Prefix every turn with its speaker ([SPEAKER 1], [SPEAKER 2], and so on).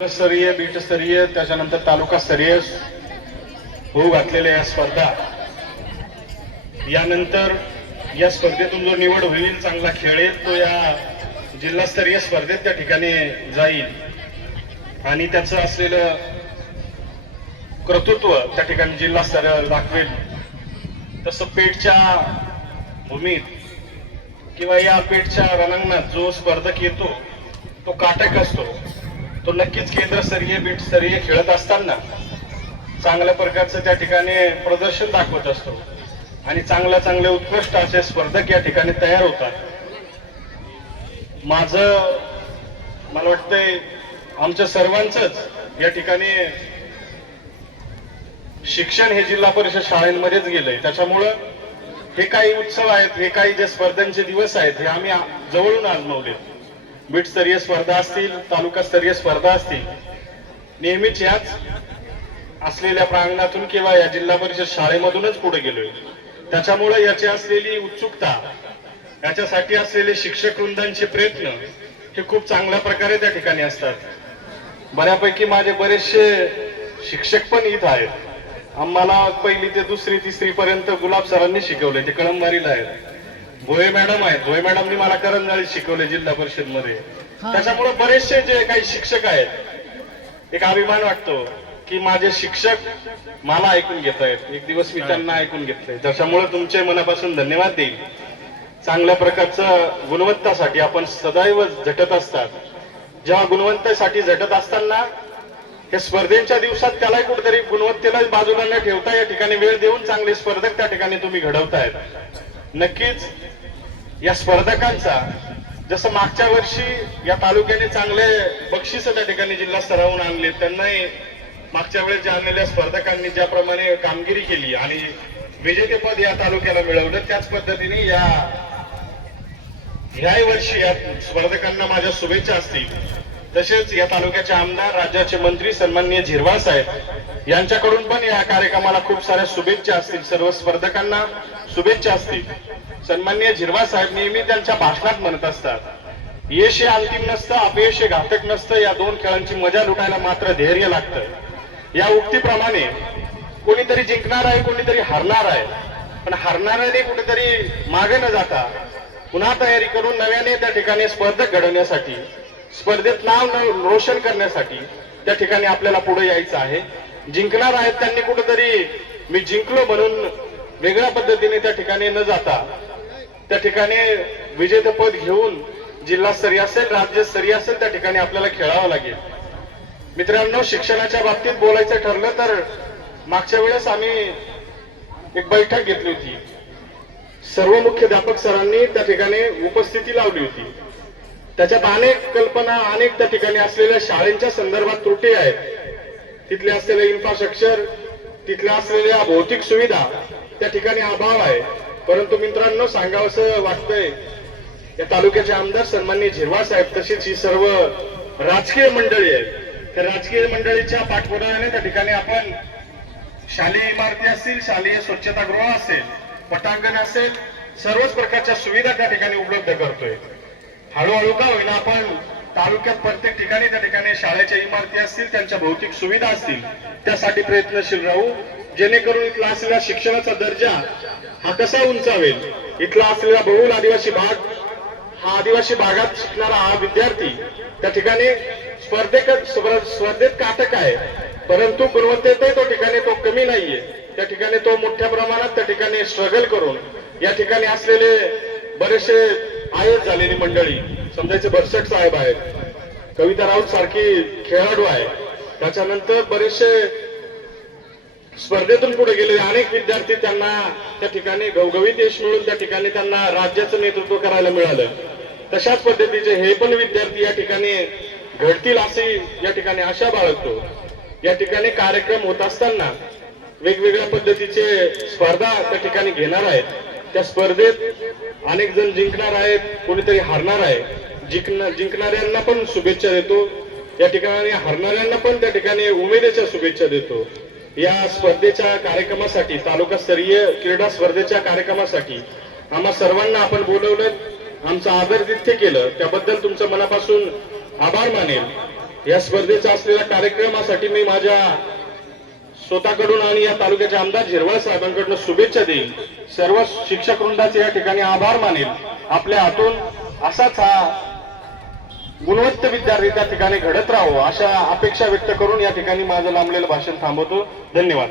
[SPEAKER 1] स्तरीय बीटस्तरीय त्याच्यानंतर तालुका स्तरीय होऊ घातलेल्या या स्पर्धा. यानंतर या स्पर्धेतून जो निवड होईल चांगला खेळेल तो या जिल्हास्तरीय स्पर्धेत त्या ठिकाणी जाईल. आणि त्याचं असलेलं कर्तृत्व त्या ठिकाणी जिल्हा स्तरावर दाखवेल. तसं पेठच्या भूमीत किंवा या पेठच्या रणांगणात जो स्पर्धक येतो तो काटक असतो. तो नक्कीच केंद्रस्तरीय बीटस्तरीय खेळत असताना चांगल्या प्रकारचं त्या ठिकाणी प्रदर्शन दाखवत असतो. आणि चांगल्या चांगले उत्कृष्ट असे स्पर्धक या ठिकाणी तयार होतात. माझं मला वाटतंय आमच्या सर्वांचंच या ठिकाणी शिक्षण हे जिल्हा परिषद शाळांमध्येच गेलंय. त्याच्यामुळं हे काही उत्सव आहेत हे काही जे स्पर्धांचे दिवस आहेत हे आम्ही जवळून आजमावले बीटस्तरीय स्पर्धा असतील तालुकास्तरीय स्पर्धा असतील नेहमीच याच असलेल्या प्रांगणातून किंवा या जिल्हा परिषद शाळेमधूनच पुढे गेलोय. त्याच्यामुळे याची असलेली उत्सुकता याच्यासाठी असलेले शिक्षक वृंदांचे प्रयत्न हे खूप चांगल्या प्रकारे त्या ठिकाणी असतात. बऱ्यापैकी माझे बरेचसे शिक्षक पण इथं आहेत. आम्हाला पहिली ते दुसरी तिसरी पर्यंत गुलाब सरांनी शिकवले ते कळंबारीला आहेत. भोये मॅडम आहेत. भोये मॅडमनी मला करंजाळी शिकवले जिल्हा परिषदमध्ये त्याच्यामुळे बरेचसे जे काही शिक्षक आहेत एक अभिमान वाटतो की माझे शिक्षक मला ऐकून घेत आहेत. एक दिवस मी त्यांना ऐकून घेतलंय त्याच्यामुळे तुमचे मनापासून धन्यवाद देईल चांगल्या प्रकारचं गुणवत्तासाठी आपण सदैव झटत असतात. जेव्हा गुणवत्तेसाठी झटत असताना हे स्पर्धेच्या दिवसात त्यालाही कुठेतरी गुणवत्तेला बाजूला न ठेवता या ठिकाणी वेळ देऊन चांगले स्पर्धक त्या ठिकाणी तुम्ही घडवतायत. नक्कीच या स्पर्धकांचा. जसं मागच्या वर्षी या तालुक्याने चांगले बक्षीस त्या ठिकाणी जिल्हा स्तरावरून आणले त्यांनाही मागच्या वेळेस ज्या आणलेल्या स्पर्धकांनी ज्याप्रमाणे कामगिरी केली आणि विजेतेपद या तालुक्याला मिळवलं त्याच पद्धतीने या याही वर्षी या स्पर्धकांना माझ्या शुभेच्छा असतील. तसेच या तालुक्याचे आमदार राज्याचे मंत्री सन्माननीय झिरवाळ साहेब यांच्याकडून पण या कार्यक्रमाला खूप साऱ्या शुभेच्छा असतील सर्व स्पर्धकांना. शुभेच्छा असतील. सन्माननीय झिरवाळ साहेब नेहमी त्यांच्या भाषणात म्हणत असतात यश हे अंतिम नसतं अपयश हे घातक नसतं या दोन खेळांची मजा लुटायला मात्र धैर्य लागतं. या उक्तीप्रमाणे कोणीतरी जिंकणार आहे कोणीतरी हरणार आहे. पण हरणाऱ्याने कुठेतरी मागे न जाता पुन्हा तयारी करून नव्याने त्या ठिकाणी स्पर्धक घडवण्यासाठी स्पर्धेत नाव न- रोशन करण्यासाठी त्या ठिकाणी आपल्याला पुढे यायचं आहे. जिंकणार आहेत त्यांनी कुठेतरी मी जिंकलो म्हणून वेगळ्या पद्धतीने त्या ठिकाणी न जाता त्या ठिकाणी विजेतेपद घेऊन जिल्हास्तरीय असेल राज्यस्तरीय असेल त्या ठिकाणी आपल्याला खेळावं लागेल. मित्रांनो शिक्षणाच्या बाबतीत बोलायचं ठरलं तर मागच्या वेळेस आम्ही एक बैठक घेतली होती. सर्व मुख्याध्यापक सरांनी त्या ठिकाणी उपस्थिती लावली होती. त्याच्यात अनेक कल्पना अनेक त्या ठिकाणी असलेल्या शाळेंच्या संदर्भात त्रुटी आहेत. तिथले असलेले इन्फ्रास्ट्रक्चर तिथल्या असलेल्या भौतिक सुविधा त्या ठिकाणी अभाव आहे. परंतु मित्रांनो सांगावंसं वाटतंय या तालुक्याचे आमदार सन्माननीय झिरवा साहेब तशीच ही सर्व राजकीय मंडळी आहेत. त्या राजकीय मंडळीच्या पाठपुराव्याने त्या ठिकाणी आपण शालेय इमारती असतील शालेय स्वच्छतागृह असेल पटांगण असेल सर्वच प्रकारच्या सुविधा त्या ठिकाणी उपलब्ध करतोय. हळूहळू का होईना आपण तालुक्यात प्रत्येक ठिकाणी त्या ठिकाणी शाळेच्या इमारती असतील त्यांच्या भौतिक सुविधा असतील त्यासाठी प्रयत्नशील राहू. जेणेकरून इथला असलेला शिक्षणाचा दर्जा हा कसा उंचावेल? इथला असलेला बहुल आदिवासी भाग हा आदिवासी भागात शिकणारा हा विद्यार्थी त्या ठिकाणी स्पर्धेक स्पर्धेत काटक आहे. परंतु गुणवत्तेत तो ठिकाणी तो कमी नाहीये. त्या ठिकाणी तो मोठ्या प्रमाणात त्या ठिकाणी स्ट्रगल करून या ठिकाणी असलेले बरेचसे आयत झालेली मंडळी समजायचे बरसट साहेब आहेत कविता राऊत सारखी खेळाडू आहे. त्याच्यानंतर बरेचसे स्पर्धेतून पुढे गेलेले अनेक विद्यार्थी त्यांना त्या ठिकाणी घवघवीत यश मिळून त्या ठिकाणी त्यांना राज्याचं नेतृत्व करायला मिळालं. तशाच पद्धतीचे हे पण विद्यार्थी या ठिकाणी घडतील असे या ठिकाणी आशा बाळगतो. या ठिकाणी कार्यक्रम होत असताना वेगवेगळ्या पद्धतीचे स्पर्धा त्या ठिकाणी घेणार आहेत. त्या स्पर्धेत अनेक जण जिंकणार आहेत कोणीतरी हारणार आहे. जिंकणार जिंकणाऱ्यांना पण शुभेच्छा देतो. या ठिकाणी हरणाऱ्यांना पण त्या ठिकाणी उमेदीच्या शुभेच्छा देतो. या स्पर्धेच्या कार्यक्रमासाठी तालुकास्तरीय क्रीडा स्पर्धेच्या कार्यक्रमासाठी आम्हा सर्वांना आपण बोलवलं आमचं आदर तिथे केलं. त्याबद्दल तुमचं मनापासून आभार मानेल. या स्पर्धेचा असलेल्या कार्यक्रमासाठी मी माझ्या स्वतःकडून आणि या तालुक्याचे आमदार झिरवळ साहेबांकडून शुभेच्छा देईन. सर्व शिक्षक वृंदाचे या ठिकाणी आभार मानेल आपल्या हातून असाच हा गुणवत्त विद्यार्थी त्या ठिकाणी घडत राहावं अशा अपेक्षा व्यक्त करून या ठिकाणी माझं लांबलेलं भाषण थांबवतो. धन्यवाद.